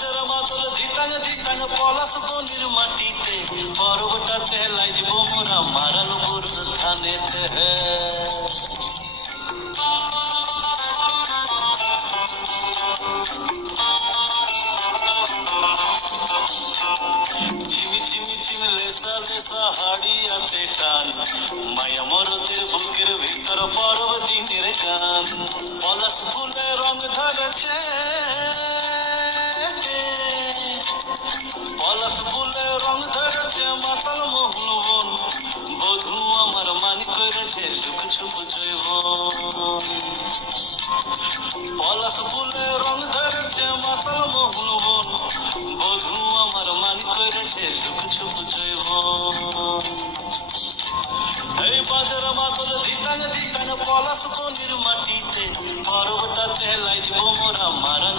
বাজার মাদল ধিতাং ধিতাং পলাশ বনির মাটিতে পর্বটাতে লাইজব মোরা মারাল গরুর ধানেতে ঝিমি ঝিমি ঝিমি লেসা লেসা হাড়িয়াতে টান মায়া মরদের বুকের ভিতর পরব দিনের গান পলাশ ফুলে রং ধরেছে পলাশ ফুলে রং ধরেছে মাতাল মোহন বন বধু আমার মানি করেছে ঝুক ঝুক জৈবন পলাশ ফুলে রং ধরেছে মাতাল মোহন বন বধু আমার মানি করেছে ঝুক ঝুক জৈবন এই বাজার মাদল ধিতাং ধিতাং পলাশ বনির মাটিতে পর্বটাতে লাইজব মোরা মারাল